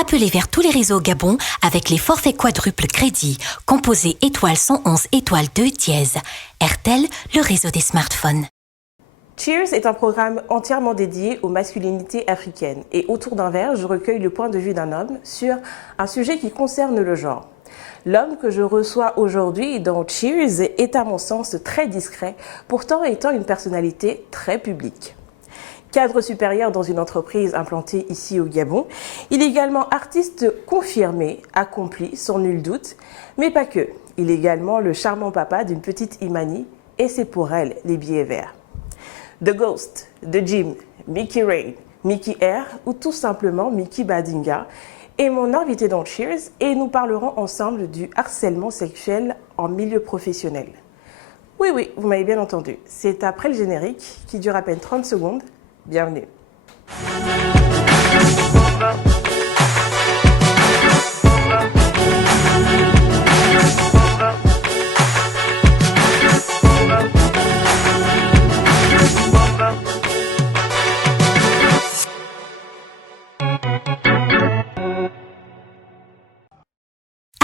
Appelez vers tous les réseaux au Gabon avec les forfaits quadruples crédit. Composez étoile 111 étoile 2 dièse. RTL, le réseau des smartphones. Cheers est un programme entièrement dédié aux masculinités africaines. Et autour d'un verre, je recueille le point de vue d'un homme sur un sujet qui concerne le genre. L'homme que je reçois aujourd'hui dans Cheers est à mon sens très discret, pourtant étant une personnalité très publique. Cadre supérieur dans une entreprise implantée ici au Gabon, il est également artiste confirmé, accompli, sans nul doute, mais pas que. Il est également le charmant papa d'une petite Imani, et c'est pour elle les billets verts. The Ghost, The Jim, Mickey Rain, Mickey Air ou tout simplement Mickey Badinga est mon invité dans Cheers et nous parlerons ensemble du harcèlement sexuel en milieu professionnel. Oui, vous m'avez bien entendu. C'est après le générique qui dure à peine 30 secondes. Bienvenue.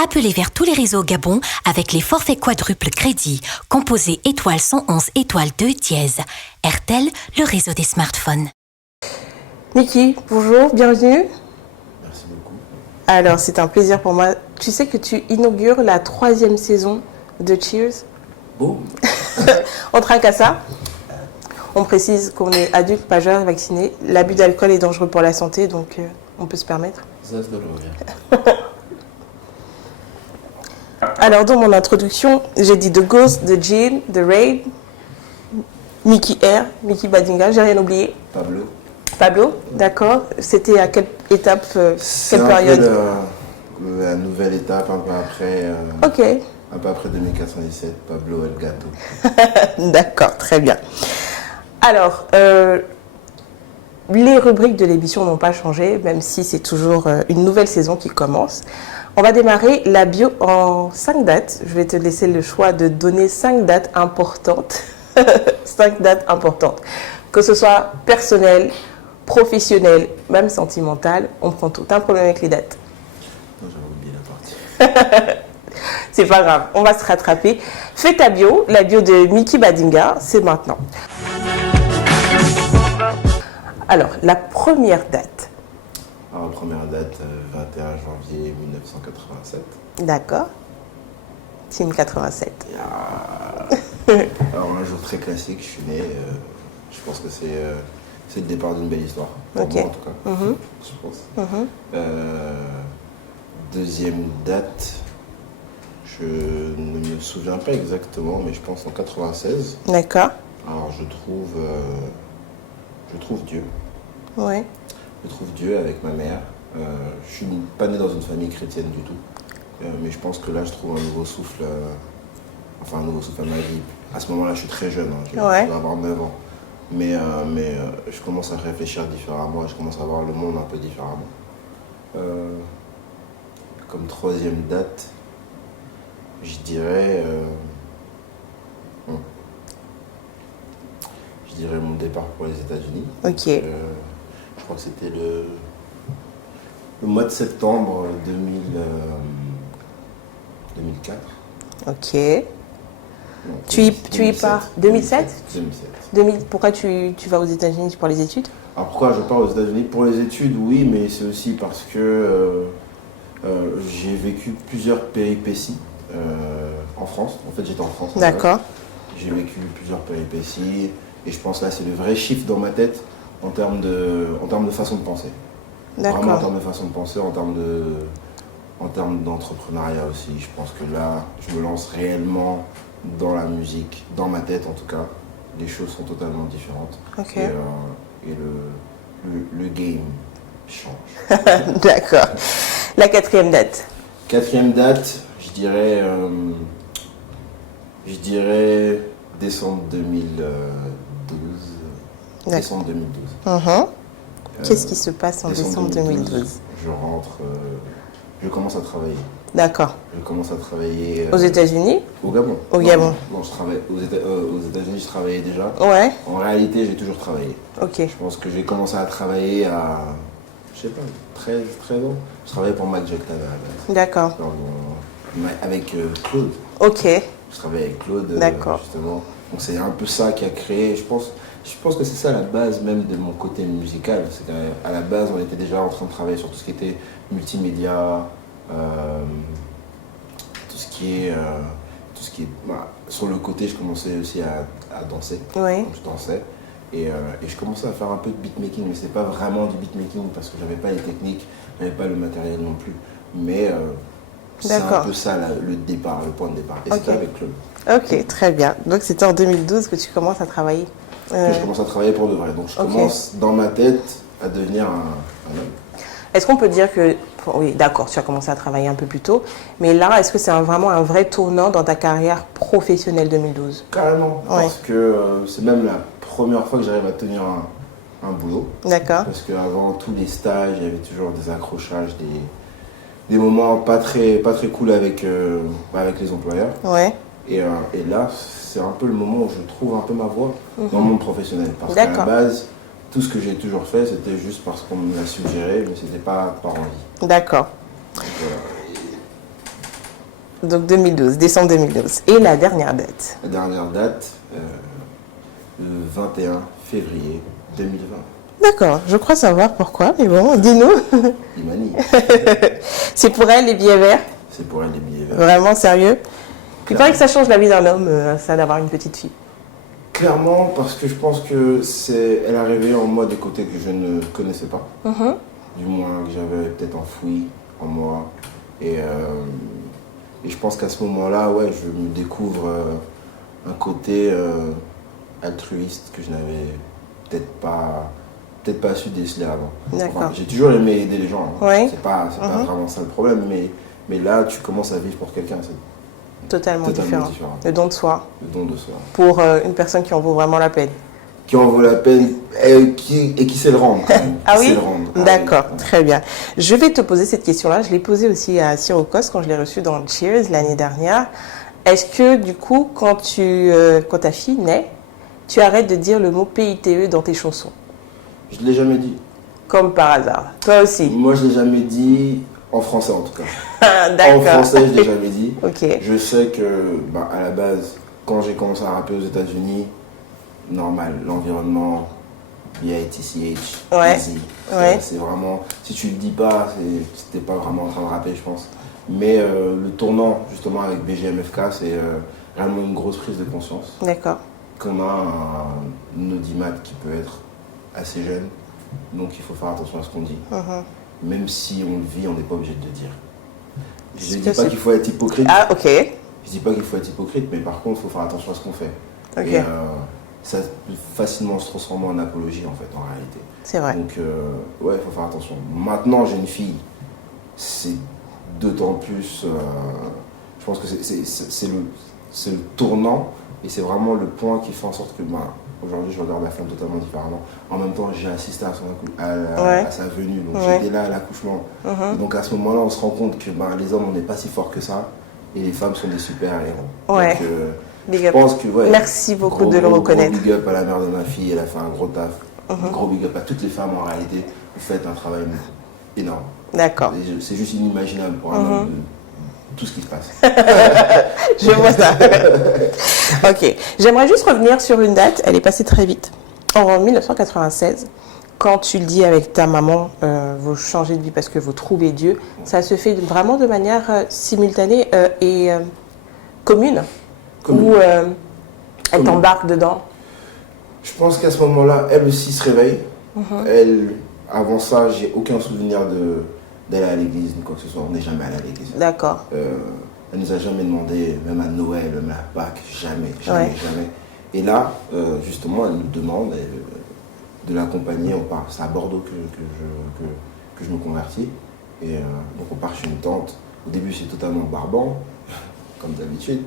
Appelez vers tous les réseaux au Gabon avec les forfaits quadruples crédit. Composez étoile 111 étoile 2 dièse. RTL, le réseau des smartphones. Mickey, bonjour, bienvenue. Merci beaucoup. Alors, c'est un plaisir pour moi. Tu sais que tu inaugures la 3e saison de Cheers. Bon. On trinque à ça. On précise qu'on est adulte, majeur, vacciné. L'abus d'alcool est dangereux pour la santé, donc on peut se permettre. Ça se revient. Alors, dans mon introduction, j'ai dit The Ghost, The Jim, The Raid, Mickey Air, Mickey Badinga, j'ai rien oublié. Pablo, d'accord. C'était à quelle étape, quelle période? La nouvelle étape, un peu après. Ok. Un peu après 2417, Pablo El Gato. D'accord, très bien. Alors, les rubriques de l'émission n'ont pas changé, même si c'est toujours une nouvelle saison qui commence. On va démarrer la bio en 5 dates. Je vais te laisser le choix de donner 5 dates importantes. 5 dates importantes. Que ce soit personnel, professionnel, même sentimental, on prend tout. T'as un problème avec les dates? Non, j'avais oublié la partie. C'est pas grave, on va se rattraper. Fais ta bio, la bio de Mickey Badinga, c'est maintenant. Alors, la première date. Alors, première date, 21 janvier 1987. D'accord. Team 87. Alors, un jour très classique, je suis né. Je pense que c'est le départ d'une belle histoire. Pour Ok. moi, en tout cas. Je pense. Deuxième date, je ne me souviens pas exactement, mais je pense en 96. D'accord. Alors, je trouve Dieu. Ouais. Je trouve Dieu avec ma mère. Je suis pas né dans une famille chrétienne du tout. Mais je pense que là, je trouve un nouveau souffle. Un nouveau souffle à ma vie. À ce moment-là, je suis très jeune. Je dois avoir 9 ans. Mais je commence à réfléchir différemment et je commence à voir le monde un peu différemment. Comme troisième date, je dirais mon départ pour les États-Unis. Ok. Je crois que c'était le mois de septembre 2004. Ok. Non, Tu y pars 2007? 2007. Pourquoi tu vas aux États-Unis pour les études? Alors pourquoi je pars aux États-Unis? Pour les études, oui, mais c'est aussi parce que j'ai vécu plusieurs péripéties en France. En fait, j'étais en France. D'accord. J'ai vécu plusieurs péripéties et je pense que là, c'est le vrai chiffre dans ma tête en termes de façon de penser. D'accord. Vraiment en termes de façon de penser, en termes d'entrepreneuriat aussi. Je pense que là, je me lance réellement dans la musique, dans ma tête en tout cas. Les choses sont totalement différentes. Ok. Et le game change. D'accord. La quatrième date. Quatrième date, je dirais décembre 2012. D'accord. Décembre 2012. Qu'est-ce qui se passe en décembre 2012? Je rentre, je commence à travailler. D'accord. Je commence à travailler. Aux États-Unis? Au Gabon. Au Gabon. Non, je travaille aux États-Unis, je travaillais déjà. Ouais. En réalité, j'ai toujours travaillé. Ok. Je pense que j'ai commencé à travailler à, je je sais pas, 13 ans. Je travaillais pour Mac Jackson à la base. D'accord. Avec Claude. Ok. Je travaillais avec Claude, D'accord. justement. Donc c'est un peu ça qui a créé, je pense que c'est ça la base même de mon côté musical. C'est qu'à la base, on était déjà en train de travailler sur tout ce qui était multimédia, tout ce qui est sur le côté, je commençais aussi à danser. Oui. Donc, je dansais. Et je commençais à faire un peu de beatmaking, mais c'est pas vraiment du beatmaking parce que j'avais pas les techniques, j'avais pas le matériel non plus. Mais c'est un peu ça le départ, le point de départ. Et c'était avec Claude. Ok, très bien. Donc c'était en 2012 que tu commences à travailler. Que je commence à travailler pour de vrai. Donc je commence dans ma tête à devenir un homme. Est-ce qu'on peut dire que, oui, d'accord, tu as commencé à travailler un peu plus tôt, mais là, est-ce que c'est vraiment un vrai tournant dans ta carrière professionnelle 2012? Carrément, parce que c'est même la première fois que j'arrive à tenir un boulot. D'accord. Parce qu'avant tous les stages, il y avait toujours des accrochages, des moments pas très cool avec les employeurs. Ouais. Et là, c'est un peu le moment où je trouve un peu ma voie dans le monde professionnel. Parce qu'à la base, tout ce que j'ai toujours fait, c'était juste parce qu'on me l'a suggéré, mais c'était pas par envie. D'accord. Donc 2012, décembre 2012. Et la dernière date? La dernière date, le 21 février 2020. D'accord, je crois savoir pourquoi, mais bon, dis-nous. Imani. C'est pour elle les billets verts? C'est pour elle les billets verts. Vraiment sérieux? Il paraît que ça change la vie d'un homme, ça d'avoir une petite fille. Clairement, parce que je pense que elle a réveillé en moi des côtés que je ne connaissais pas. Du moins, que j'avais peut-être enfoui en moi. Et je pense qu'à ce moment-là, ouais, je me découvre un côté altruiste que je n'avais peut-être pas su déceler avant. Enfin, j'ai toujours aimé aider les gens. Hein. Oui. C'est pas vraiment ça le problème, mais là, tu commences à vivre pour quelqu'un. C'est totalement différent. Le don de soi. Le don de soi. Pour une personne qui en vaut vraiment la peine. Qui en vaut la peine et qui sait le rendre. Ah oui? D'accord, oui. Très bien. Je vais te poser cette question-là. Je l'ai posée aussi à Sirocos quand je l'ai reçue dans Cheers l'année dernière. Est-ce que du coup, quand ta fille naît, tu arrêtes de dire le mot PITE dans tes chansons? Je ne l'ai jamais dit. Comme par hasard. Toi aussi? Moi, je ne l'ai jamais dit, en français en tout cas. D'accord. En français, je ne l'ai jamais dit. Ok. Je sais que, à la base, quand j'ai commencé à rapper aux États-Unis, normal, l'environnement, B-I-T-C-H, easy. C'est vraiment, si tu le dis pas, c'était pas vraiment en train de rapper, je pense. Mais le tournant, justement, avec BGMFK, c'est vraiment une grosse prise de conscience. D'accord. Qu'on a un audimat qui peut être assez jeune, donc il faut faire attention à ce qu'on dit. Même si on le vit, on n'est pas obligé de le dire. Je ne dis pas qu'il faut être hypocrite. Ah, ok. Je dis pas qu'il faut être hypocrite, mais par contre, il faut faire attention à ce qu'on fait. Okay. Et ça peut facilement se transformer en apologie, en fait, en réalité. C'est vrai. Donc, ouais, il faut faire attention. Maintenant, j'ai une fille. C'est d'autant plus... je pense que c'est le tournant, et c'est vraiment le point qui fait en sorte que... aujourd'hui, je regarde la femme totalement différemment. En même temps, j'ai assisté à sa venue, donc j'étais là à l'accouchement. Donc à ce moment-là, on se rend compte que les hommes, on n'est pas si forts que ça, et les femmes sont des super-héros. Ouais. Donc, je pense que, merci beaucoup de le reconnaître. Gros big up à la mère de ma fille, elle a fait un gros taf. Gros big up à toutes les femmes en réalité, vous faites un travail énorme. D'accord. C'est juste inimaginable pour un homme tout ce qui se passe. Je vois ça. Ok. J'aimerais juste revenir sur une date, elle est passée très vite. En 1996, quand tu le dis avec ta maman, vous changez de vie parce que vous trouvez Dieu, ça se fait vraiment de manière simultanée et commune. Où elle t'embarque dedans? Je pense qu'à ce moment-là, elle aussi se réveille. Avant ça, j'ai aucun souvenir d'aller à l'église ni quoi que ce soit. On n'est jamais allé à l'église. D'accord. Elle nous a jamais demandé, même à Noël, même à Pâques, jamais. Et là, justement, elle nous demande de l'accompagner. On part, c'est à Bordeaux que je me convertis. Et donc on part chez une tante. Au début, c'est totalement barbant, comme d'habitude.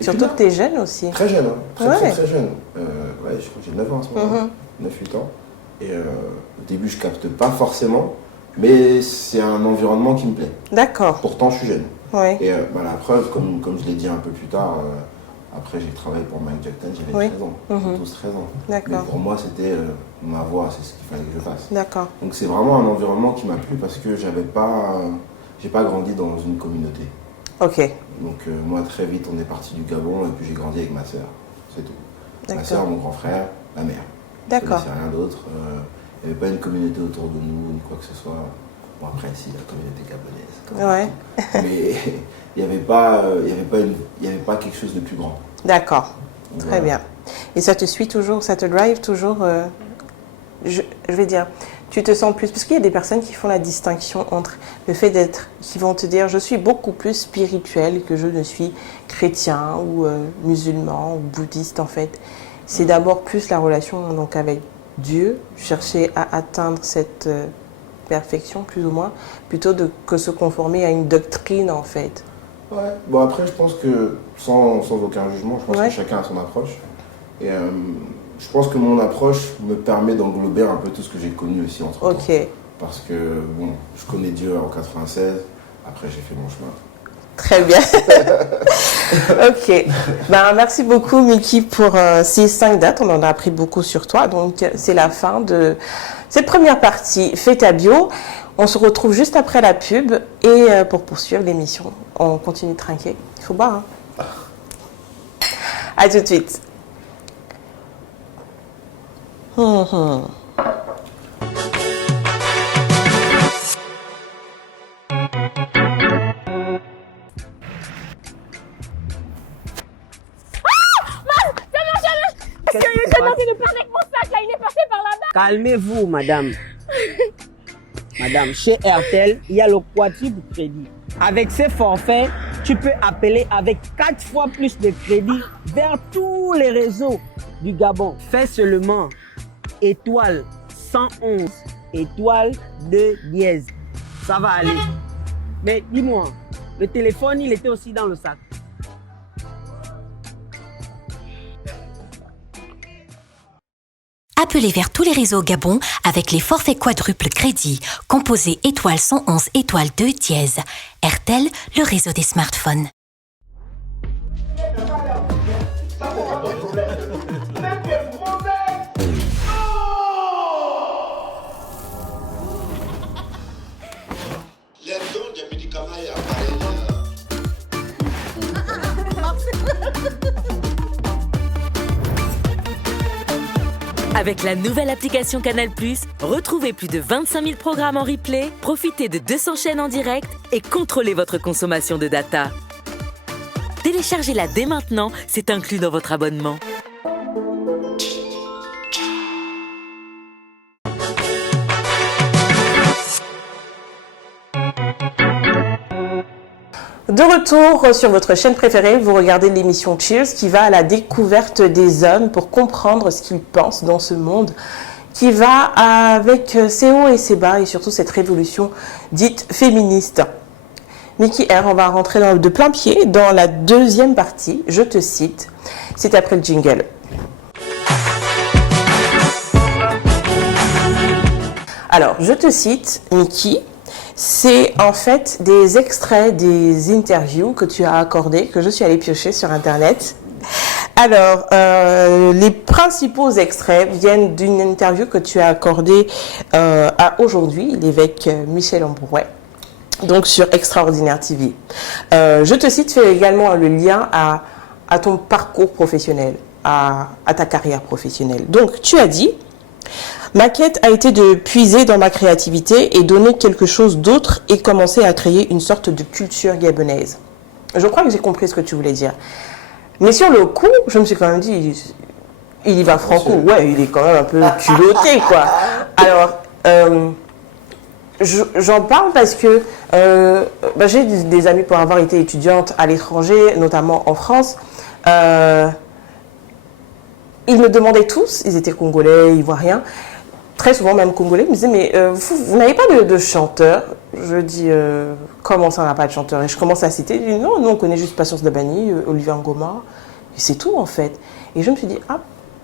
Surtout que tu es jeune aussi. Très jeune, hein. Très jeune. Je crois que j'ai 9 ans à ce moment-là, 9-8 ans. Et au début, je capte pas forcément, mais c'est un environnement qui me plaît. D'accord. Pourtant, je suis jeune. Ouais. Et la preuve, comme je l'ai dit un peu plus tard, Après, j'ai travaillé pour Mike Jackson, j'avais 13 ans, 12-13 ans. Mais pour moi, c'était ma voix, c'est ce qu'il fallait que je fasse. D'accord. Donc c'est vraiment un environnement qui m'a plu parce que j'ai pas grandi dans une communauté. Ok. Donc moi, très vite, on est parti du Gabon et puis j'ai grandi avec ma sœur, c'est tout. Ma sœur, mon grand frère, ma mère. D'accord. Je ne rien d'autre. Il n'y avait pas une communauté autour de nous, ni quoi que ce soit. Bon, après, si, la communauté gabonaise. Mais il n'y avait pas quelque chose de plus grand. D'accord. Très bien. Et ça te suit toujours, ça te drive toujours je vais dire, tu te sens plus... Parce qu'il y a des personnes qui font la distinction entre le fait d'être... qui vont te dire, je suis beaucoup plus spirituel que je ne suis chrétien ou musulman ou bouddhiste, en fait. C'est d'abord plus la relation donc, avec Dieu, chercher à atteindre cette perfection, plus ou moins, plutôt que se conformer à une doctrine, en fait. Ouais. Bon, après, je pense que, sans aucun jugement, je pense que chacun a son approche. Et je pense que mon approche me permet d'englober un peu tout ce que j'ai connu aussi entre-temps. Parce que, bon, je connais Dieu en 96, après j'ai fait mon chemin. Très bien. Ok. Ben, merci beaucoup, Mickey, pour ces 5 dates. On en a appris beaucoup sur toi. Donc, c'est la fin de cette première partie. Fais ta bio. On se retrouve juste après la pub et pour poursuivre l'émission. On continue de trinquer. Il faut boire, hein. À tout de suite. Calmez-vous, madame. Madame, chez Airtel, il y a le quadruple crédit. Avec ces forfaits, tu peux appeler avec 4 fois plus de crédit vers tous les réseaux du Gabon. Fais seulement étoile 111, étoile 2 dièse. Ça va aller. Mais dis-moi, le téléphone, il était aussi dans le sac. Appelez vers tous les réseaux Gabon avec les forfaits quadruple crédit. Composez étoile 111 étoile 2 dièse. Airtel, le réseau des smartphones. Les dons des médicaments et appareils. Avec la nouvelle application Canal+, retrouvez plus de 25 000 programmes en replay, profitez de 200 chaînes en direct et contrôlez votre consommation de data. Téléchargez-la dès maintenant, c'est inclus dans votre abonnement. De retour sur votre chaîne préférée, vous regardez l'émission Cheers qui va à la découverte des hommes pour comprendre ce qu'ils pensent dans ce monde, qui va avec ses hauts et ses bas et surtout cette révolution dite féministe. Mickey R, on va rentrer de plein pied dans la deuxième partie, je te cite, c'est après le jingle. Alors, je te cite, Mickey. C'est en fait des extraits des interviews que tu as accordées, que je suis allée piocher sur Internet. Alors, les principaux extraits viennent d'une interview que tu as accordée à Aujourd'hui, l'évêque Michel Ambrouet, donc sur Extraordinaire TV. Je te cite, fais également le lien à ton parcours professionnel, à ta carrière professionnelle. Donc, tu as dit... Ma quête a été de puiser dans ma créativité et donner quelque chose d'autre et commencer à créer une sorte de culture gabonaise. Je crois que j'ai compris ce que tu voulais dire. Mais sur le coup, je me suis quand même dit, il y va franco. Ouais, il est quand même un peu culotté, quoi. Alors, j'en parle parce que j'ai des amis pour avoir été étudiante à l'étranger, notamment en France. Ils me demandaient tous, ils étaient congolais, ivoiriens, très souvent même congolais, ils me disaient, mais vous n'avez pas de chanteur? Je dis, comment ça, on n'a pas de chanteur? Et je commence à citer, je dis, non, nous on connaît juste Patience Dabani, Olivier Ngoma, et c'est tout en fait. Et je me suis dit, ah,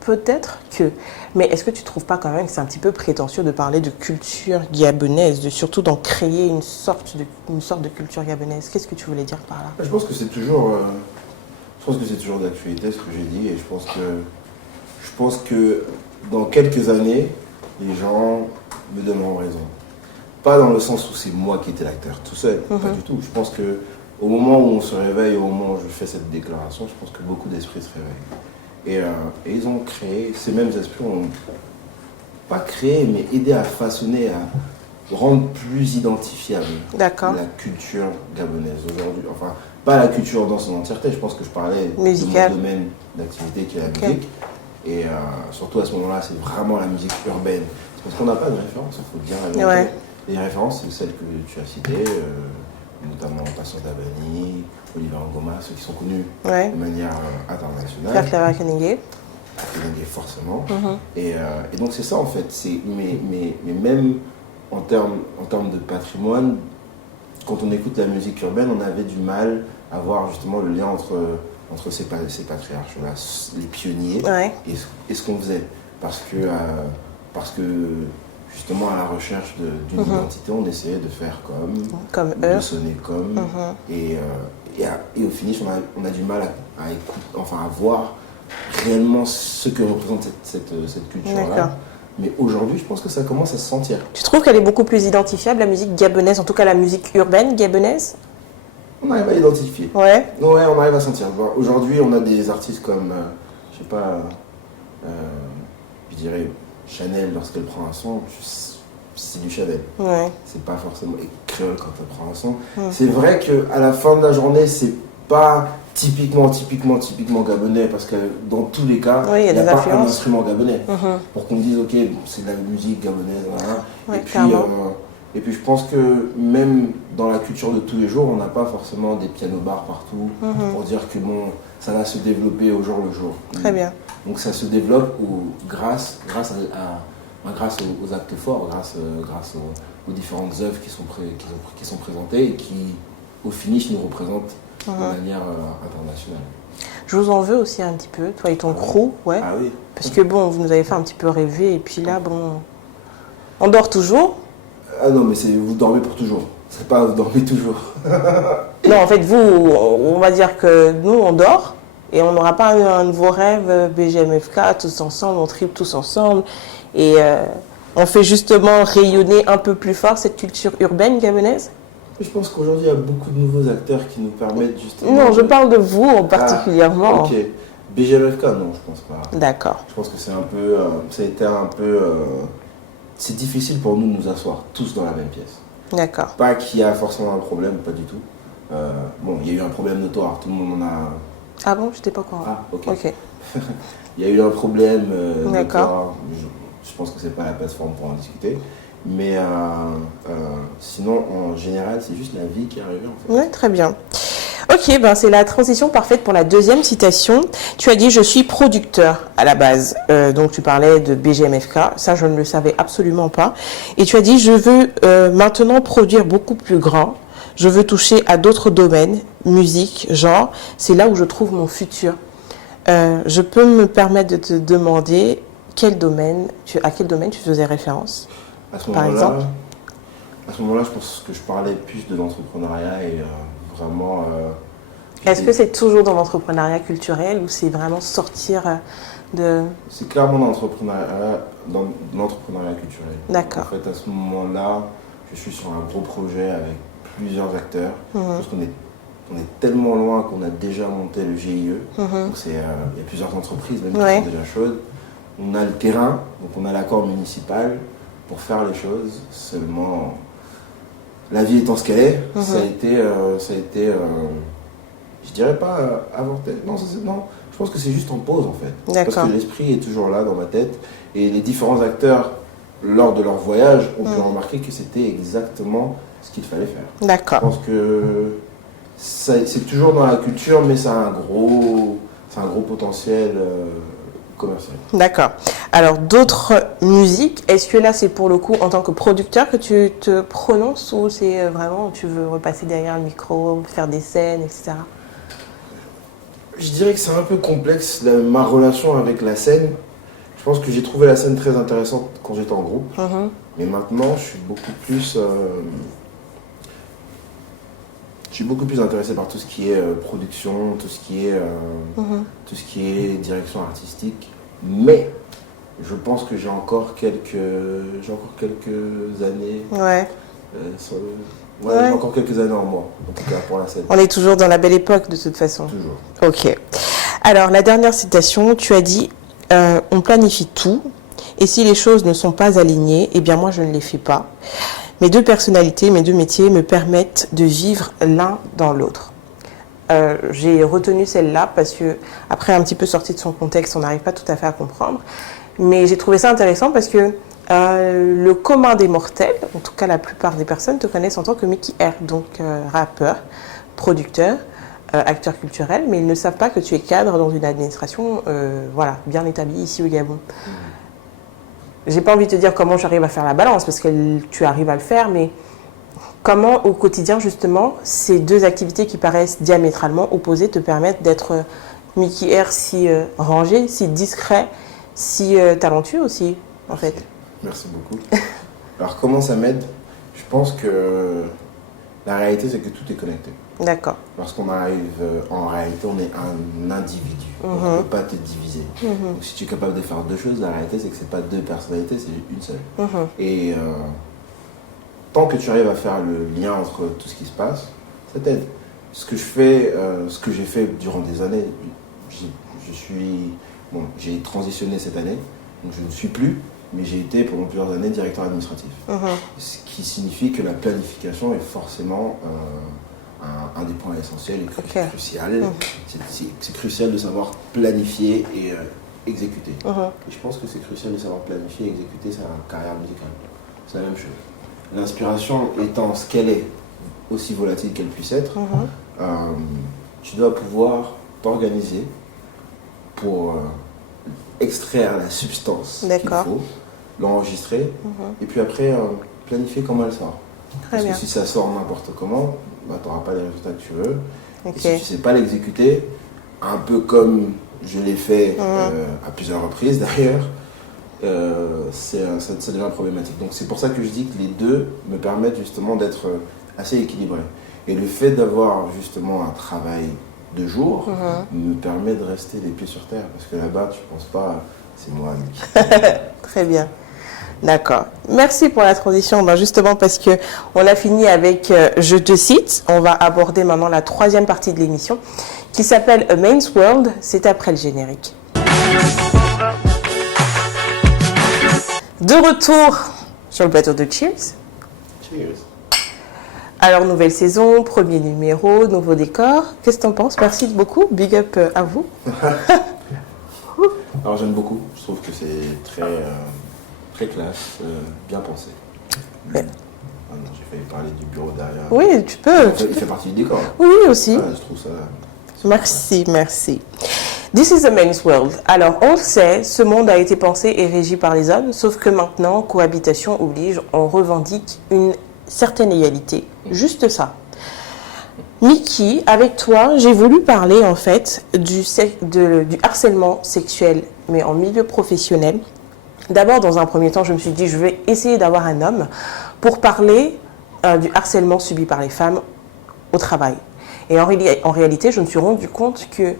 peut-être que... Mais est-ce que tu ne trouves pas quand même que c'est un petit peu prétentieux de parler de culture gabonaise, surtout d'en créer une sorte de culture gabonaise? Qu'est-ce que tu voulais dire par là? Je pense que c'est toujours... pense que c'est toujours d'actualité ce que j'ai dit et je pense que dans quelques années, les gens me donneront raison. Pas dans le sens où c'est moi qui étais l'acteur tout seul, pas du tout. Je pense que au moment où on se réveille, au moment où je fais cette déclaration, je pense que beaucoup d'esprits se réveillent. Et ils ont créé, ces mêmes esprits ont pas créé, mais aidé à façonner, à rendre plus identifiable la culture gabonaise aujourd'hui. Enfin, pas la culture dans son entièreté, je pense que je parlais de mon domaine d'activité qui est la musique. Et surtout à ce moment-là, c'est vraiment la musique urbaine. C'est parce qu'on n'a pas de référence, il faut le dire la vérité. Les références, c'est celles que tu as citées, notamment Patience Dabani, Oliver Ngoma, ceux qui sont connus de manière internationale. Clara Kaningé. Forcément. Et donc c'est ça en fait. Mais même en termes de patrimoine, quand on écoute la musique urbaine, on avait du mal à voir justement le lien entre ces patriarches-là, les pionniers, et ce qu'on faisait. Parce que justement à la recherche d'une identité, on essayait de faire comme eux, de sonner comme, et au finish on a du mal à écouter, enfin à voir réellement ce que représente cette culture-là. Mais aujourd'hui, je pense que ça commence à se sentir. Tu trouves qu'elle est beaucoup plus identifiable, la musique gabonaise, en tout cas la musique urbaine gabonaise? On arrive à identifier. Ouais, on arrive à sentir. Bon, aujourd'hui, on a des artistes comme, je sais pas, je dirais Chanel, lorsqu'elle prend un son, c'est du Chanel. C'est pas forcément créole quand elle prend un son. C'est vrai qu'à la fin de la journée, c'est pas typiquement gabonais, parce que dans tous les cas, il n'y a pas un instrument gabonais. Pour qu'on dise, ok, c'est de la musique gabonaise. Voilà. Et puis je pense que même dans la culture de tous les jours, on n'a pas forcément des piano-bars partout pour dire que bon, ça va se développer au jour le jour. Très bien. Donc ça se développe grâce aux actes forts, grâce aux différentes œuvres qui sont présentées et qui, au finish, nous représentent de manière internationale. Je vous en veux aussi un petit peu, toi et ton crew, Ah oui. Parce que bon, vous nous avez fait un petit peu rêver, et puis là, bon, on dort toujours. Ah non, mais vous dormez pour toujours. C'est pas vous dormez toujours. Non, en fait, vous, on va dire que nous, on dort, et on n'aura pas un nouveau rêve, BGMFK, tous ensemble, on tripe tous ensemble, et on fait justement rayonner un peu plus fort cette culture urbaine gabonaise. Je pense qu'aujourd'hui, il y a beaucoup de nouveaux acteurs qui nous permettent justement... Non, je parle de vous en particulièrement. Ok. BGMFK, non, je pense pas. D'accord. Je pense que c'est un peu... ça a été un peu... c'est difficile pour nous de nous asseoir tous dans la même pièce. D'accord. Pas qu'il y a forcément un problème, pas du tout. Bon, il y a eu un problème notoire, tout le monde en a... Ah bon, je n'étais pas au courant. Ah, ok. Il y a eu un problème notoire. Je pense que c'est pas la plateforme pour en discuter. Mais sinon, en général, c'est juste la vie qui est arrivée en fait. Oui, très bien. Ok, ben c'est la transition parfaite pour la deuxième citation. Tu as dit « Je suis producteur » à la base. Donc tu parlais de BGMFK, ça je ne le savais absolument pas. Et tu as dit « Je veux maintenant produire beaucoup plus grand. Je veux toucher à d'autres domaines, musique, genre. C'est là où je trouve mon futur. » Je peux me permettre de te demander à quel domaine tu faisais référence? Par exemple, à ce moment-là, je pense que je parlais plus de l'entrepreneuriat et vraiment... Est-ce que c'est toujours dans l'entrepreneuriat culturel ou c'est vraiment sortir de... C'est clairement dans l'entrepreneuriat culturel. D'accord. En fait, à ce moment-là, je suis sur un gros projet avec plusieurs acteurs. Parce qu'on est tellement loin qu'on a déjà monté le GIE. Donc il y a plusieurs entreprises même qui sont déjà chaudes. On a le terrain, donc on a l'accord municipal pour faire les choses. Seulement, la vie étant ce qu'elle est, ça a été je dirais pas avorté. Non, je pense que c'est juste en pause en fait. Parce que l'esprit est toujours là dans ma tête. Et les différents acteurs, lors de leur voyage, ont pu remarquer que c'était exactement ce qu'il fallait faire. D'accord. Je pense que c'est toujours dans la culture, mais ça a un gros potentiel commercial. D'accord. Alors, d'autres musiques, est-ce que là, c'est pour le coup, en tant que producteur, que tu te prononces ou c'est vraiment, tu veux repasser derrière le micro, faire des scènes, etc. Je dirais que c'est un peu complexe, ma relation avec la scène. Je pense que j'ai trouvé la scène très intéressante quand j'étais en groupe. Mais maintenant, je suis beaucoup plus... je suis beaucoup plus intéressé par tout ce qui est production, tout ce qui est direction artistique. Mais je pense que j'ai encore quelques années. Ouais. J'ai encore quelques années en moi, en tout cas pour la scène. On est toujours dans la belle époque de toute façon. Toujours. Ok. Alors, la dernière citation, tu as dit on planifie tout, et si les choses ne sont pas alignées, eh bien moi je ne les fais pas. Mes deux personnalités, mes deux métiers me permettent de vivre l'un dans l'autre. J'ai retenu celle-là parce que, après un petit peu sorti de son contexte, on n'arrive pas tout à fait à comprendre. Mais j'ai trouvé ça intéressant parce que le commun des mortels, en tout cas la plupart des personnes, te connaissent en tant que Mickey R, donc rappeur, producteur, acteur culturel, mais ils ne savent pas que tu es cadre dans une administration bien établie ici au Gabon. J'ai pas envie de te dire comment j'arrive à faire la balance, parce que tu arrives à le faire, mais comment au quotidien, justement, ces deux activités qui paraissent diamétralement opposées te permettent d'être Mickey R si rangé, si discret, si talentueux aussi, en fait. Merci beaucoup. Alors, comment ça m'aide? Je pense que la réalité, c'est que tout est connecté. D'accord. Lorsqu'on arrive en réalité, on est un individu. On ne peut pas te diviser. Donc, si tu es capable de faire deux choses, la réalité, c'est que ce n'est pas deux personnalités, c'est une seule. Et tant que tu arrives à faire le lien entre tout ce qui se passe, ça t'aide. Ce que j'ai fait durant des années, j'ai transitionné cette année, donc je ne suis plus, mais j'ai été pendant plusieurs années directeur administratif. Ce qui signifie que la planification est forcément un des points essentiels et crucial. C'est crucial de savoir planifier et exécuter. Et je pense que c'est crucial de savoir planifier et exécuter sa carrière musicale. C'est la même chose. L'inspiration étant ce qu'elle est, aussi volatile qu'elle puisse être, tu dois pouvoir t'organiser pour extraire la substance qu'il faut, l'enregistrer, et puis après planifier comment elle sort. Parce que si ça sort n'importe comment, tu n'auras pas les résultats que tu veux. Et si tu ne sais pas l'exécuter, un peu comme je l'ai fait à plusieurs reprises d'ailleurs, ça devient problématique. Donc c'est pour ça que je dis que les deux me permettent justement d'être assez équilibré. Et le fait d'avoir justement un travail de jour me permet de rester les pieds sur terre. Parce que là-bas, tu ne penses pas, c'est moi. Très bien. D'accord. Merci pour la transition. Ben justement parce que on a fini avec Je te cite. On va aborder maintenant la troisième partie de l'émission qui s'appelle A Man's World. C'est après le générique. De retour sur le plateau de Cheers. Cheers. Alors, nouvelle saison, premier numéro, nouveau décor. Qu'est-ce que t'en penses? Merci beaucoup. Big up à vous. Alors, j'aime beaucoup. Je trouve que c'est très classe, bien pensé. Ouais. Ah non, j'ai failli parler du bureau derrière. Oui, tu peux. Il fait partie du décor. Oui, aussi. Ouais, je trouve ça... Merci, merci. This is a man's world. Alors, on le sait, ce monde a été pensé et régi par les hommes, sauf que maintenant, cohabitation oblige, on revendique une certaine égalité. Juste ça. Mickey, avec toi, j'ai voulu parler en fait du harcèlement sexuel, mais en milieu professionnel. D'abord, dans un premier temps, je me suis dit, je vais essayer d'avoir un homme pour parler du harcèlement subi par les femmes au travail. Et en réalité, je me suis rendu compte que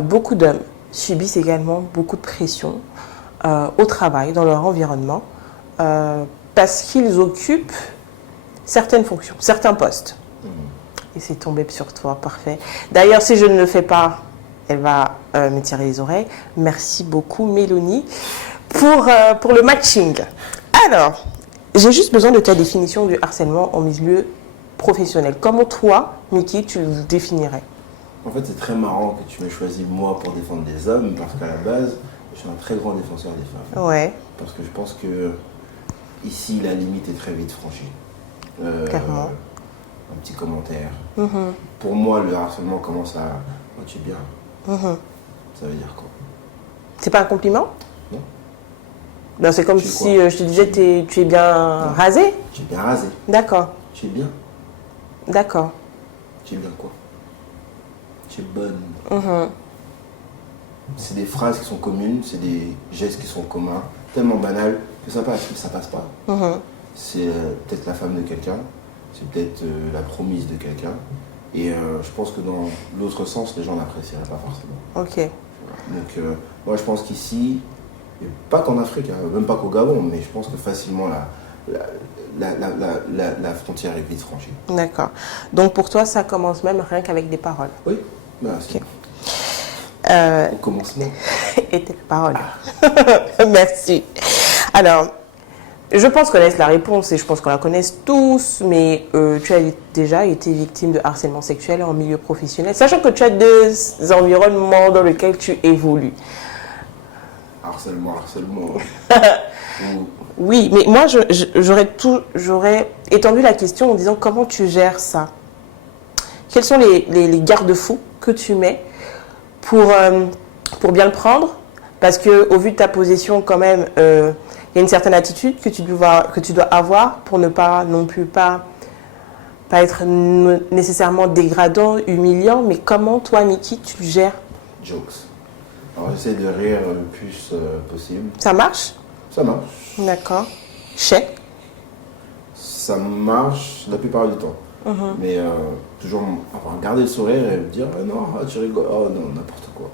beaucoup d'hommes subissent également beaucoup de pression au travail, dans leur environnement, parce qu'ils occupent certaines fonctions, certains postes. Et c'est tombé sur toi, parfait. D'ailleurs, si je ne le fais pas, elle va me tirer les oreilles. Merci beaucoup, Mélanie, pour le matching. Alors, j'ai juste besoin de ta définition du harcèlement en milieu professionnel. Comment toi, Mickey, tu le définirais? En fait, c'est très marrant que tu m'aies choisi moi pour défendre les hommes, parce qu'à la base, je suis un très grand défenseur des femmes. Ouais. Parce que je pense que ici, la limite est très vite franchie. Clairement. Un petit commentaire. Pour moi, le harcèlement commence à « Oh, tu es bien ». Ça veut dire quoi? C'est pas un compliment? Non. Ben, c'est comme Tu es si quoi? je te disais tu es bien rasé. Tu es bien rasé. D'accord. Tu es bien. D'accord. Tu es bien quoi? Tu es bonne. C'est des phrases qui sont communes, c'est des gestes qui sont communs, tellement banals que ça passe pas. C'est peut-être la femme de quelqu'un, c'est peut-être la promise de quelqu'un, Et je pense que dans l'autre sens, les gens n'apprécieraient pas forcément. Ok. Donc moi je pense qu'ici, et pas qu'en Afrique, hein, même pas qu'au Gabon, mais je pense que facilement la frontière est vite franchie. D'accord. Donc pour toi, ça commence même rien qu'avec des paroles. Oui, merci. Ok. Au commencement. Et tes paroles. Merci. Alors, je pense connaître la réponse et je pense qu'on la connaisse tous, mais tu as déjà été victime de harcèlement sexuel en milieu professionnel, sachant que tu as deux environnements dans lesquels tu évolues. Harcèlement. Oui, mais moi, j'aurais étendu la question en disant comment tu gères ça. Quels sont les garde-fous que tu mets pour bien le prendre? Parce qu'au vu de ta position, quand même, il y a une certaine attitude que tu dois avoir pour ne pas non plus pas être nécessairement dégradant, humiliant. Mais comment, toi, Niki, tu le gères? Jokes. Alors j'essaie de rire le plus possible. Ça marche? Ça marche. D'accord. Chèque? Ça marche la plupart du temps. Mais toujours garder le sourire et me dire non, tu rigoles, oh non, n'importe quoi.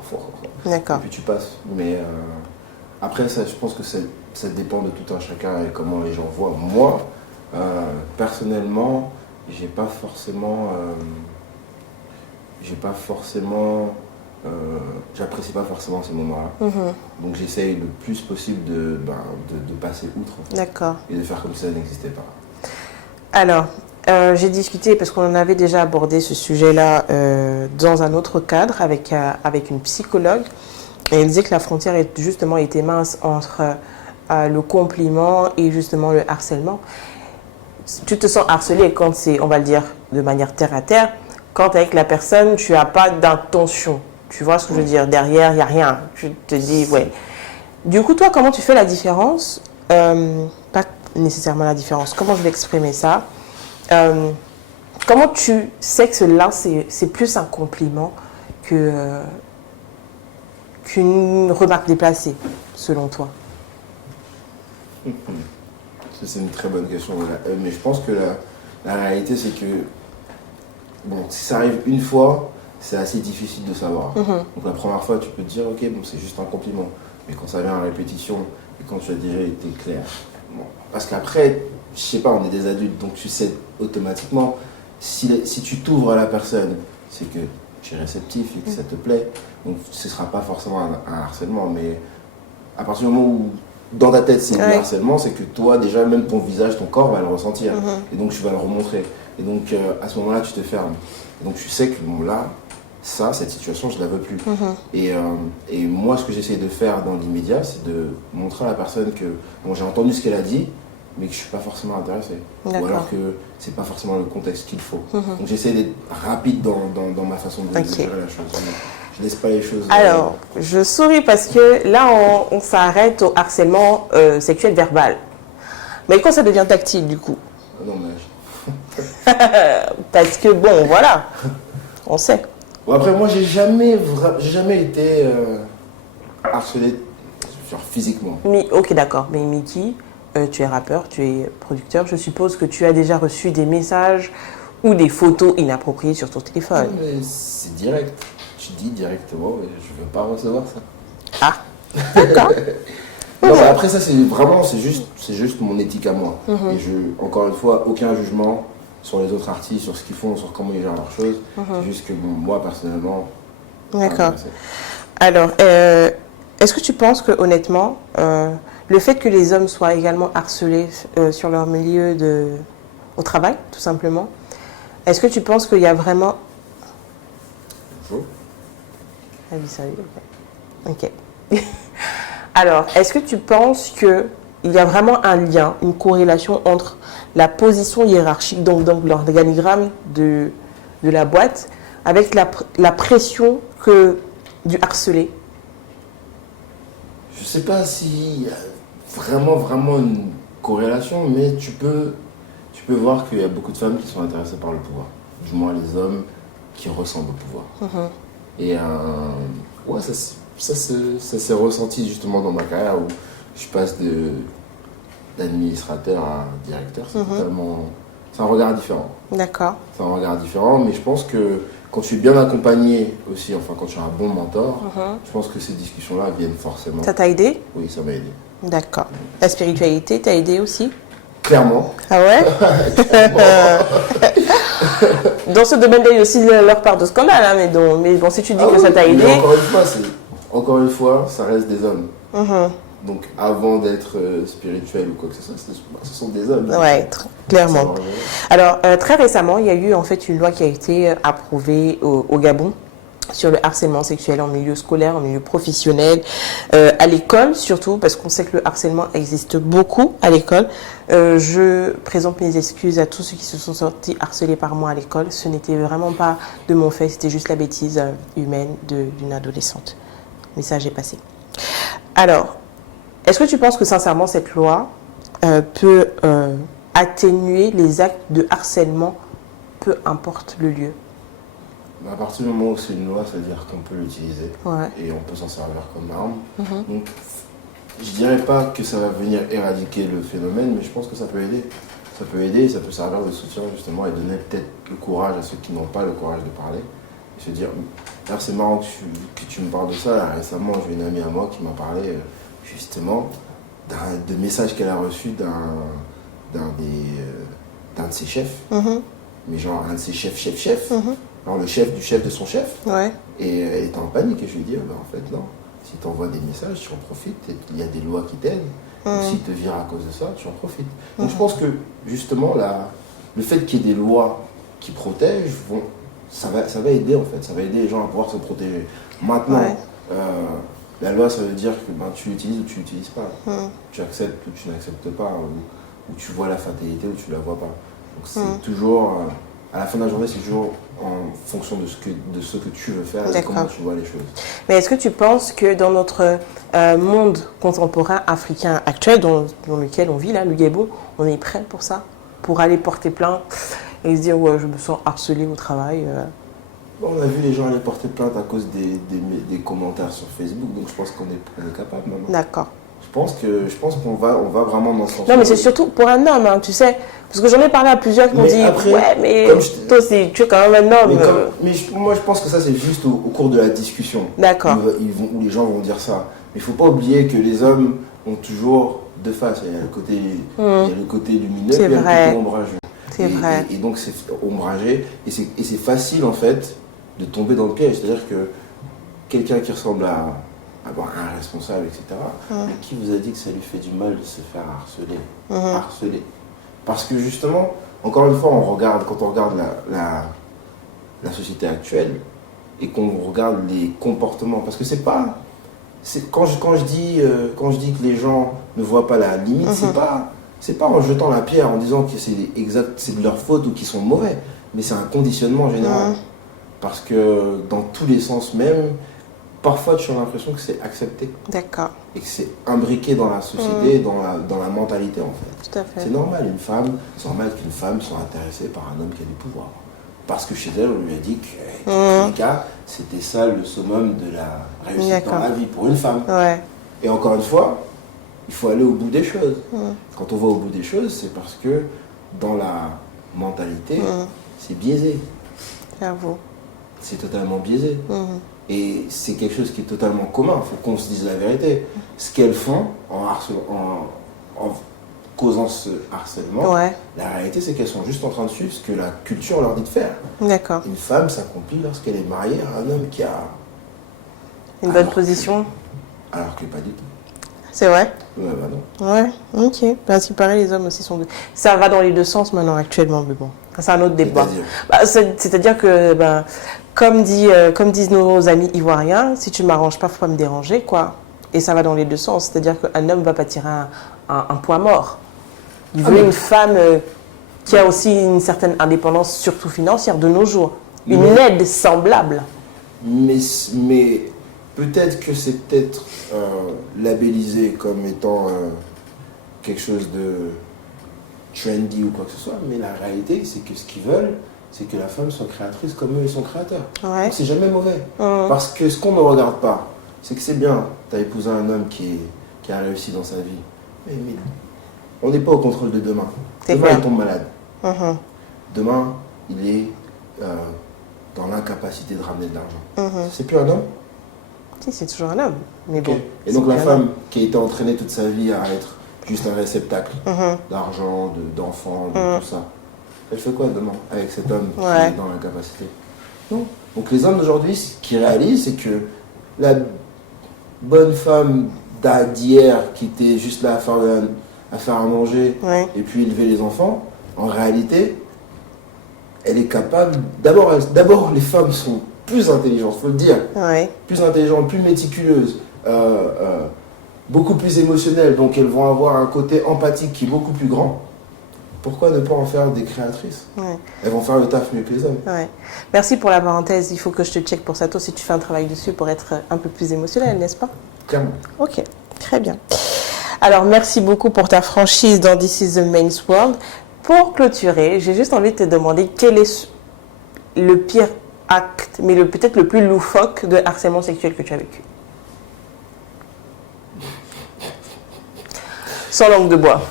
D'accord. Et puis tu passes. Mais après, ça, je pense que ça dépend de tout un chacun et comment les gens voient. Moi, personnellement, j'apprécie pas forcément ces moments-là. Donc j'essaye le plus possible de passer outre. D'accord. Et de faire comme si ça n'existait pas. Alors, j'ai discuté, parce qu'on en avait déjà abordé ce sujet-là dans un autre cadre avec une psychologue. Et elle disait que la frontière justement était mince entre le compliment et justement le harcèlement. Tu te sens harcelé quand c'est, on va le dire de manière terre à terre, quand avec la personne, tu n'as pas d'intention. Tu vois ce que je veux dire? Derrière, il n'y a rien. Tu te dis, ouais. Du coup, toi, comment tu fais la différence? Pas nécessairement la différence. Comment je vais exprimer ça? Comment tu sais que là, c'est plus un compliment qu'une remarque déplacée, selon toi? C'est une très bonne question. Mais je pense que la réalité, c'est que bon, si ça arrive une fois, c'est assez difficile de savoir. Donc la première fois, tu peux te dire, ok, bon, c'est juste un compliment. Mais quand ça vient en répétition et quand tu as déjà été clair, bon, parce qu'après, je sais pas, on est des adultes, donc tu sais automatiquement, si tu t'ouvres à la personne, c'est que tu es réceptif et que ça te plaît. Donc ce ne sera pas forcément un harcèlement, mais à partir du moment où dans ta tête c'est du harcèlement, c'est que toi déjà, même ton visage, ton corps va le ressentir. Et donc tu vas le remontrer. Et donc à ce moment-là, tu te fermes. Et donc tu sais que bon, là, cette situation, je ne la veux plus. Et moi, ce que j'essaie de faire dans l'immédiat, c'est de montrer à la personne que bon, j'ai entendu ce qu'elle a dit, mais que je ne suis pas forcément intéressé. Ou alors que ce n'est pas forcément le contexte qu'il faut. Donc j'essaie d'être rapide dans ma façon de gérer la chose. Je ne laisse pas les choses... Alors, je souris parce que là, on s'arrête au harcèlement sexuel verbal. Mais quand ça devient tactile, du coup? Non, mais... Parce que bon, voilà, on sait. Bon, après, moi, j'ai jamais été harcelé physiquement. Ok, d'accord. Mais Mickey, tu es rappeur, tu es producteur. Je suppose que tu as déjà reçu des messages ou des photos inappropriées sur ton téléphone. Non, mais c'est direct. Tu dis directement, je ne veux pas recevoir ça. Ah, d'accord. Non, bah après ça, c'est juste mon éthique à moi. Et encore une fois, aucun jugement sur les autres artistes, sur ce qu'ils font, sur comment ils gèrent leurs choses. C'est juste que bon, moi, personnellement... D'accord. Alors, est-ce que tu penses que, honnêtement, le fait que les hommes soient également harcelés sur leur milieu au travail, tout simplement, est-ce que tu penses qu'il y a vraiment... Ah oui, ça y est. Ok. Alors, est-ce que tu penses qu'il y a vraiment un lien, une corrélation entre la position hiérarchique, donc l'organigramme de la boîte, avec la pression du harcelé? Je ne sais pas s'il y a vraiment une corrélation, mais tu peux voir qu'il y a beaucoup de femmes qui sont intéressées par le pouvoir. Du moins les hommes qui ressemblent au pouvoir. Et ouais, ça s'est ressenti justement dans ma carrière où je passe d'administrateur à directeur. c'est un regard différent. D'accord. C'est un regard différent, mais je pense que quand tu es bien accompagné aussi, enfin quand tu as un bon mentor, je pense que ces discussions-là viennent forcément. Ça t'a aidé? Oui, ça m'a aidé. D'accord. La spiritualité t'a aidé aussi? Clairement. Ah ouais? Dans ce domaine-là, il y a aussi leur part de scandale, hein, mais bon, si tu dis que ça t'a aidé... Encore une fois, ça reste des hommes. Donc avant d'être spirituel ou quoi que ce soit, ce sont des hommes. Ouais, clairement. Alors, très récemment, il y a eu en fait une loi qui a été approuvée au Gabon sur le harcèlement sexuel en milieu scolaire, en milieu professionnel, à l'école surtout, parce qu'on sait que le harcèlement existe beaucoup à l'école. Je présente mes excuses à tous ceux qui se sont sentis harcelés par moi à l'école. Ce n'était vraiment pas de mon fait, c'était juste la bêtise humaine d'une adolescente. Le message est passé. Alors, est-ce que tu penses que sincèrement cette loi peut atténuer les actes de harcèlement, peu importe le lieu? À partir du moment où c'est une loi, c'est-à-dire qu'on peut l'utiliser et on peut s'en servir comme arme. Donc, je dirais pas que ça va venir éradiquer le phénomène, mais je pense que ça peut aider. Ça peut aider et ça peut servir de soutien justement et donner peut-être le courage à ceux qui n'ont pas le courage de parler. Et se dire, alors c'est marrant que tu me parles de ça. Là, récemment, j'ai une amie à moi qui m'a parlé justement de messages qu'elle a reçus d'un de ses chefs. Mais genre un de ses chefs. Alors le chef du chef de son chef. Et elle était en panique et je lui ai dit, en fait non, si tu envoies des messages, tu en profites, il y a des lois qui t'aident. Donc s'il te vire à cause de ça, tu en profites. Donc je pense que justement le fait qu'il y ait des lois qui protègent, ça va aider en fait, ça va aider les gens à pouvoir se protéger. Maintenant, la loi ça veut dire que tu l'utilises ou tu l'utilises pas. Tu acceptes ou tu n'acceptes pas, ou tu vois la fatalité ou tu la vois pas. Donc c'est toujours... à la fin de la journée, c'est toujours en fonction de ce que tu veux faire et comment tu vois les choses. Mais est-ce que tu penses que dans notre monde contemporain africain actuel, dans lequel on vit, là, le Gabon, on est prêt pour ça? Pour aller porter plainte et se dire, ouais, je me sens harcelé au travail On a vu les gens aller porter plainte à cause des commentaires sur Facebook, donc je pense qu'on est capable maintenant. D'accord. Je pense qu'on va vraiment dans ce sens. Non, mais c'est surtout pour un homme, hein, tu sais. Parce que j'en ai parlé à plusieurs qui m'ont dit, ouais, mais toi, tu es quand même un homme. Moi, je pense que ça, c'est juste au cours de la discussion. D'accord. Où les gens vont dire ça. Mais il ne faut pas oublier que les hommes ont toujours deux faces. Il y a le côté lumineux et il y a le côté ombrageux. C'est vrai. Et donc, c'est ombragé. Et c'est facile, en fait, de tomber dans le piège. C'est-à-dire que quelqu'un qui ressemble à un responsable, etc. Mais qui vous a dit que ça lui fait du mal de se faire harceler? Parce que justement, encore une fois, quand on regarde la société actuelle et qu'on regarde les comportements, parce que quand je dis que les gens ne voient pas la limite, c'est pas en jetant la pierre en disant que c'est de leur faute ou qu'ils sont mauvais, mais c'est un conditionnement général. Parce que dans tous les sens même, parfois, tu as l'impression que c'est accepté. D'accord. Et que c'est imbriqué dans la société, dans la mentalité, en fait. Tout à fait. C'est normal, c'est normal qu'une femme soit intéressée par un homme qui a du pouvoir. Parce que chez elle, on lui a dit que, dans tous les cas, c'était ça le summum de la réussite dans la vie pour une femme. Et encore une fois, il faut aller au bout des choses. Quand on va au bout des choses, c'est parce que dans la mentalité, c'est biaisé. J'avoue. C'est totalement biaisé. Et c'est quelque chose qui est totalement commun, il faut qu'on se dise la vérité. Ce qu'elles font en causant ce harcèlement, la réalité c'est qu'elles sont juste en train de suivre ce que la culture leur dit de faire. D'accord. Une femme s'accomplit lorsqu'elle est mariée à un homme qui a... une bonne position. Alors que pas du tout. C'est vrai? Ouais, bah non. Ouais, ok. Ben, si pareil, les hommes aussi sont... Ça va dans les deux sens maintenant actuellement, mais bon, c'est un autre débat. C'est-à-dire que... comme disent nos amis ivoiriens, si tu ne m'arranges pas, il ne faut pas me déranger, quoi. Et ça va dans les deux sens. C'est-à-dire qu'un homme va pas tirer un poids mort. Il veut une femme qui a aussi une certaine indépendance, surtout financière, de nos jours. Une aide semblable. Mais peut-être que c'est labellisé comme étant quelque chose de trendy ou quoi que ce soit. Mais la réalité, c'est que ce qu'ils veulent, c'est que la femme soit créatrice comme eux, ils sont créateurs. Donc c'est jamais mauvais. Parce que ce qu'on ne regarde pas, c'est que c'est bien, tu as épousé un homme qui a réussi dans sa vie. Mais on n'est pas au contrôle de demain. Demain, il tombe malade. demain, il est dans l'incapacité de ramener de l'argent. C'est plus un homme? Si, c'est toujours un homme. Mais Ok. bon. Et donc c'est la plus un homme. femme qui a été entraînée toute sa vie à être juste un réceptacle d'argent, d'enfants, de tout ça, elle fait quoi demain avec cet homme qui Ouais. est dans l'incapacité? Non. Donc les hommes d'aujourd'hui, ce qu'ils réalisent, c'est que la bonne femme d'hier qui était juste là à faire à manger Ouais. et puis élever les enfants, en réalité, elle est capable. D'abord, les femmes sont plus intelligentes, faut le dire. Ouais. Plus intelligentes, plus méticuleuses, beaucoup plus émotionnelles. Donc elles vont avoir un côté empathique qui est beaucoup plus grand. Pourquoi ne pas en faire des créatrices? Ouais. Elles vont faire le taf mieux que les hommes. Ouais. Merci pour la parenthèse. Il faut que je te check pour ça, toi, si tu fais un travail dessus pour être un peu plus émotionnel, n'est-ce pas? Clairement. Ok, très bien. Alors, merci beaucoup pour ta franchise dans This is the Men's World. Pour clôturer, j'ai juste envie de te demander quel est le pire acte, mais peut-être le plus loufoque de harcèlement sexuel que tu as vécu. Sans langue de bois.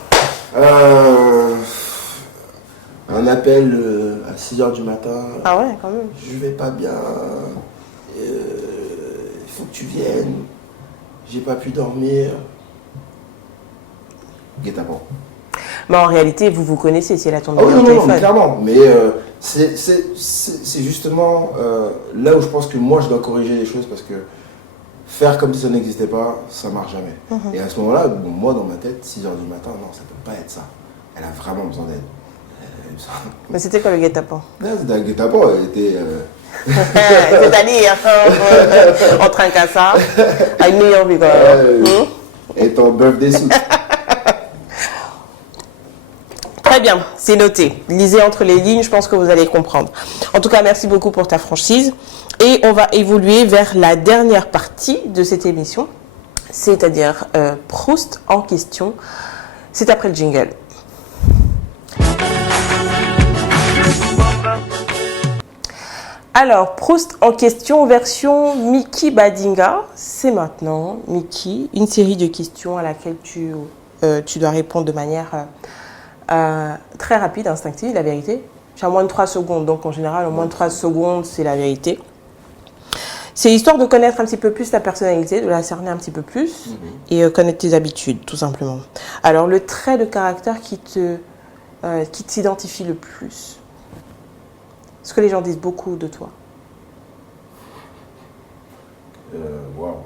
Un appel à 6h du matin. Ah ouais, quand même. Je vais pas bien. Il faut que tu viennes. J'ai pas pu dormir. Guet-apens. Mais en réalité, vous vous connaissez si elle a ton Ah oui, numéro de non, téléphone. clairement. Mais c'est justement là où je pense que moi je dois corriger les choses parce que faire comme si ça n'existait pas, ça marche jamais. Et à ce moment-là, bon, moi dans ma tête, 6h du matin, non, ça peut pas être ça. Elle a vraiment besoin d'aide. Mais c'était quoi le guet-apens? C'était un guet-apens, elle était. C'est-à-dire, on trinque à ça, à une meilleure vie quand même. Elle est en birthday suit. Très bien, c'est noté. Lisez entre les lignes, je pense que vous allez comprendre. En tout cas, merci beaucoup pour ta franchise. Et on va évoluer vers la dernière partie de cette émission, c'est-à-dire Proust en question. C'est après le jingle. Alors, Proust en question, version Mickey Badinga. C'est maintenant, Mickey, une série de questions à laquelle tu dois répondre de manière très rapide, instinctive, la vérité. Tu as moins de 3 secondes, donc en général, en moins de 3 secondes, c'est la vérité. C'est histoire de connaître un petit peu plus ta personnalité, de la cerner un petit peu plus et connaître tes habitudes, tout simplement. Alors, le trait de caractère qui t'identifie le plus, ce que les gens disent beaucoup de toi. Waouh.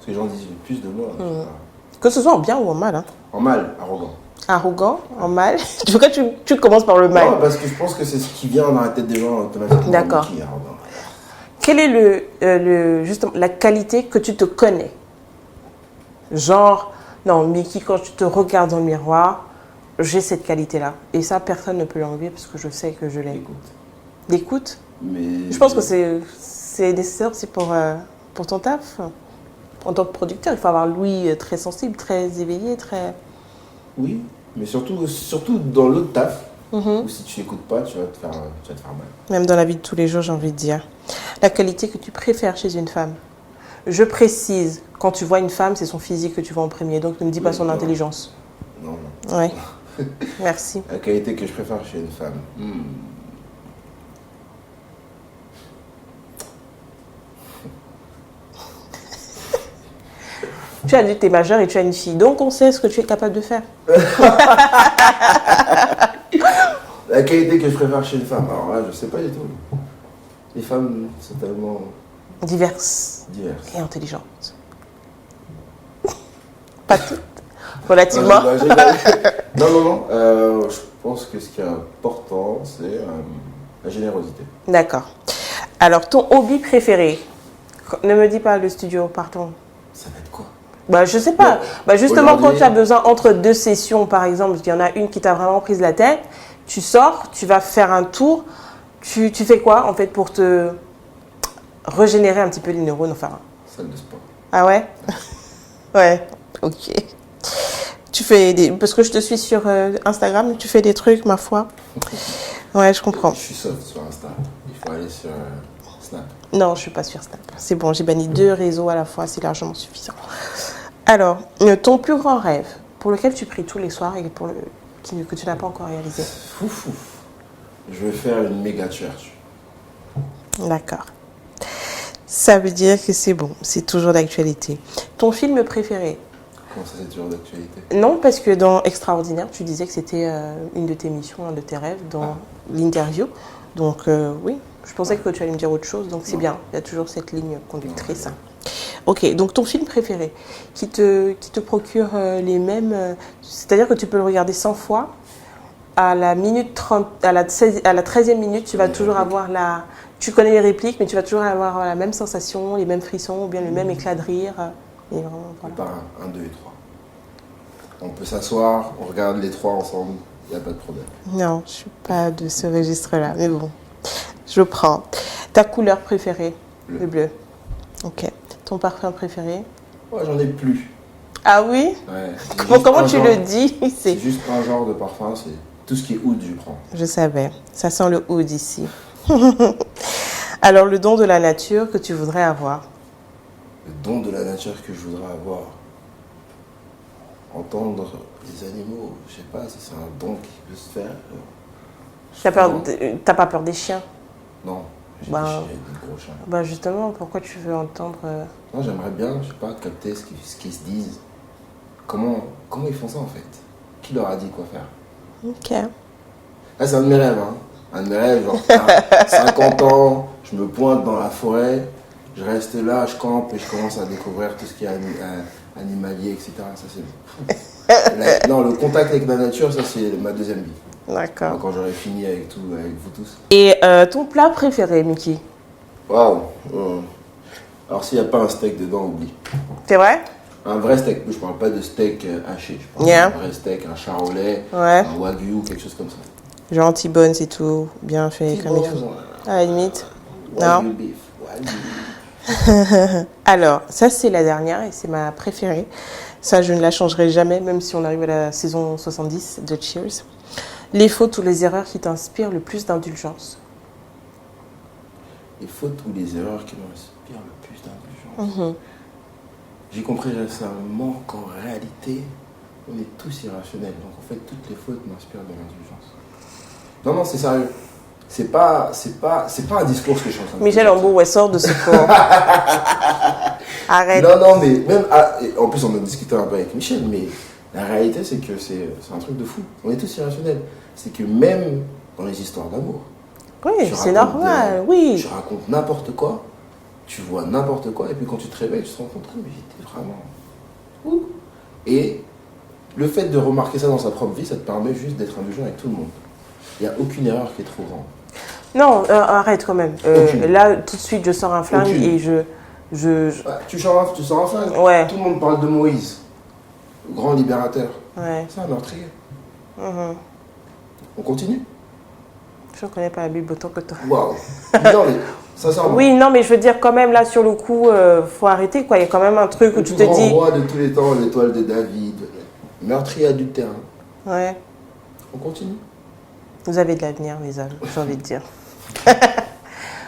Ce que les gens disent le plus de moi. Je sais pas. Que ce soit en bien ou en mal. Hein. En mal, arrogant. Arrogant, en mal. Pourquoi tu commences par le mal? Non, parce que je pense que c'est ce qui vient dans la tête des gens automatiquement. D'accord. Qui est arrogant. Quelle est justement, la qualité que tu te connais? Genre, non, Mickey, quand tu te regardes dans le miroir, j'ai cette qualité-là. Et ça, personne ne peut l'enlever parce que je sais que je l'ai. Écoute. L'écoute? Mais Je pense que c'est nécessaire aussi pour ton taf. En tant que producteur, il faut avoir l'ouïe très sensible, très éveillé, très... Oui, mais surtout dans l'autre taf, où si tu n'écoutes pas, tu vas te faire mal. Même dans la vie de tous les jours, j'ai envie de dire. La qualité que tu préfères chez une femme. Je précise, quand tu vois une femme, c'est son physique que tu vois en premier. Donc ne me dis pas son non. intelligence. Non. Ouais. Merci. La qualité que je préfère chez une femme. Tu as dit que tu es majeur et tu as une fille. Donc on sait ce que tu es capable de faire. La qualité que je préfère chez une femme, alors là, je sais pas du tout. Les femmes, c'est tellement Diverses divers. et intelligentes. Pas toutes. Relativement. Non. Je pense que ce qui est important, c'est la générosité. D'accord. Alors, ton hobby préféré? Ne me dis pas le studio, pardon. Ça va être quoi? Bah, je sais pas. Bon, Bah, justement, quand aujourd'hui- tu as besoin, entre 2 sessions, par exemple, il y en a une qui t'a vraiment prise la tête, tu sors, tu vas faire un tour, tu fais quoi, en fait, pour te régénérer un petit peu les neurones, enfin... Salle de sport. Ah ouais? Ouais, ok. Tu fais des... Parce que je te suis sur Instagram, tu fais des trucs, ma foi. Ouais, je comprends. Je suis soft sur Insta. Il faut aller sur Snap. Non, je suis pas sur Snap. C'est bon, j'ai banni 2 réseaux à la fois, c'est largement suffisant. Alors, ton plus grand rêve, pour lequel tu pries tous les soirs et que tu n'as pas encore réalisé? Ouf. Je vais faire une méga church. D'accord. Ça veut dire que c'est bon, c'est toujours d'actualité. Ton film préféré? Comment ça, c'est toujours d'actualité? Non, parce que dans Extraordinaire, tu disais que c'était une de tes missions, un de tes rêves dans l'interview. Donc oui, je pensais que tu allais me dire autre chose, donc c'est bien. Il y a toujours cette ligne conductrice. Ok, donc ton film préféré, qui te procure les mêmes... c'est-à-dire que tu peux le regarder 100 fois, à la minute 30, à la 13e minute, tu vas toujours avoir la... Tu connais les répliques, mais tu vas toujours avoir la même sensation, les mêmes frissons, ou bien le même éclat de rire. Et vraiment, voilà. Par 1, 2 et 3. On peut s'asseoir, on regarde les 3 ensemble, il n'y a pas de problème. Non, je ne suis pas de ce registre-là, mais bon, je prends. Ta couleur préférée? Le bleu. Ok. Ton parfum préféré? Ouais, j'en ai plus. Ah oui? Ouais. Comment tu le dis? C'est juste un genre de parfum, c'est tout ce qui est oud, je prends. Je savais, ça sent le oud ici. Alors, le don de la nature que tu voudrais avoir? Le don de la nature que je voudrais avoir. Entendre les animaux, je sais pas si c'est un don qui peut se faire. T'as pas peur des chiens? Non, j'ai Bah, des chiens, des gros chiens. Bah justement, pourquoi tu veux entendre... Non, j'aimerais bien, je sais pas, capter ce qu'ils se disent. Comment ils font ça en fait? Qui leur a dit quoi faire? Ok. Là, c'est un de mes rêves, hein. Un de mes rêves, genre, 50 ans, je me pointe dans la forêt, je reste là, je campe et je commence à découvrir tout ce qui est animalier, etc. Ça, c'est... Non, le contact avec la nature, ça, c'est ma deuxième vie. D'accord. Quand j'aurai fini avec vous tous. Et ton plat préféré, Mickey? Waouh. Alors, s'il n'y a pas un steak dedans, oublie. C'est vrai? Un vrai steak, je parle pas de steak haché, je parle d'un vrai steak, un charolais, un wagyu ou quelque chose comme ça. Genre T-bone, c'est tout bien fait comme il faut. À la limite. Non. Beef. Alors, ça c'est la dernière et c'est ma préférée. Ça, je ne la changerai jamais, même si on arrive à la saison 70 de Cheers. Les fautes ou les erreurs qui t'inspirent le plus d'indulgence? Les fautes ou les erreurs qui m'inspirent le plus d'indulgence. J'ai compris récemment qu'en réalité, on est tous irrationnels. Donc en fait, toutes les fautes m'inspirent de l'indulgence. Non, c'est sérieux. C'est pas un discours que je suis en train de Michel Ambour, ouais, sort de ce corps. Arrête. Non, mais même... en plus, on a discuté un peu avec Michel, mais la réalité, c'est que c'est un truc de fou. On est tous irrationnels. C'est que même dans les histoires d'amour... Oui, c'est normal, oui. Tu racontes n'importe quoi, tu vois n'importe quoi, et puis quand tu te réveilles, tu te rends compte que j'étais vraiment... Ouh. Et le fait de remarquer ça dans sa propre vie, ça te permet juste d'être indulgent avec tout le monde. Il n'y a aucune erreur qui est trop grande. Non, arrête quand même. Là, tout de suite, je sors un flingue et tu sors un flingue. Ouais. Tout le monde parle de Moïse, le grand libérateur. Ouais. C'est un meurtrier. On continue? Je ne connais pas la Bible autant que toi. Waouh. Non, mais sincèrement. Oui, non, mais je veux dire quand même, là, sur le coup, faut arrêter, quoi. Il y a quand même un truc où tu te dis... Le roi de tous les temps, l'étoile de David, meurtrier adultère. Ouais. On continue? Vous avez de l'avenir, mes hommes, j'ai envie de dire.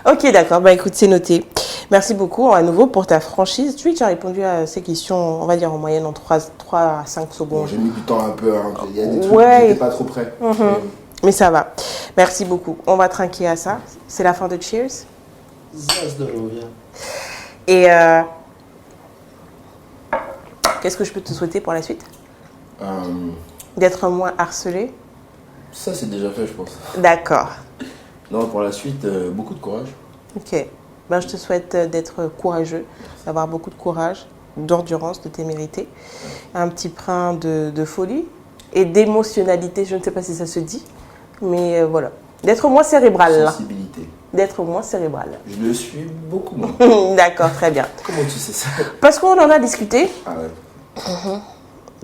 Ok, d'accord. Bah écoute, c'est noté. Merci beaucoup à nouveau pour ta franchise. Tu as répondu à ces questions, on va dire en moyenne en 3 à 5 secondes. Bon, j'ai mis du temps un peu. Hein. Il y a des trucs ouais. j'étais pas trop prêt. Mais ça va. Merci beaucoup. On va trinquer à ça. C'est la fin de Cheers. Et qu'est-ce que je peux te souhaiter pour la suite? D'être moins harcelé? Ça, c'est déjà fait, je pense. D'accord. Non, pour la suite, beaucoup de courage. Ok. Ben, je te souhaite d'être courageux, d'avoir beaucoup de courage, d'endurance, de témérité, un petit brin de folie et d'émotionnalité. Je ne sais pas si ça se dit, mais voilà. D'être moins cérébral. Sensibilité. D'être moins cérébral. Je le suis beaucoup moins. D'accord, très bien. Comment tu sais ça? Parce qu'on en a discuté. Ah ouais.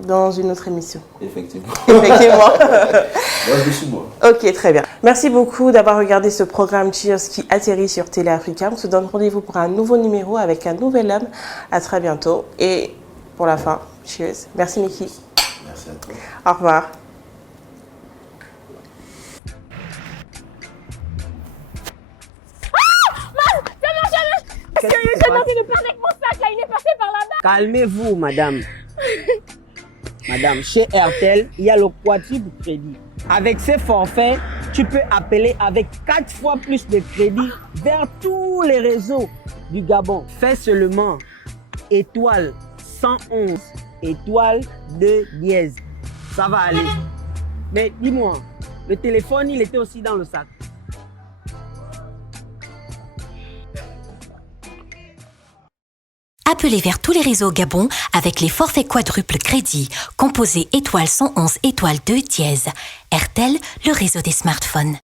Dans une autre émission. Effectivement. Effectivement. Moi, je le suis moi. Ok, très bien. Merci beaucoup d'avoir regardé ce programme Cheers qui atterrit sur Télé Africa. On se donne rendez-vous pour un nouveau numéro avec un nouvel homme. À très bientôt. Et pour la fin, cheers. Merci Mickey. Merci à toi. Au revoir. Calmez-vous, madame. Madame, chez RTL, il y a le quadruple crédit. Avec ces forfaits, tu tu peux appeler avec 4 fois plus de crédit vers tous les réseaux du Gabon. Fais seulement étoile 111, étoile 2 dièse. Ça va aller. Mais dis-moi, le téléphone, il était aussi dans le sac. Appelez vers tous les réseaux Gabon avec les forfaits quadruples crédit. Composez étoile 111 étoile 2 dièse. RTL, le réseau des smartphones.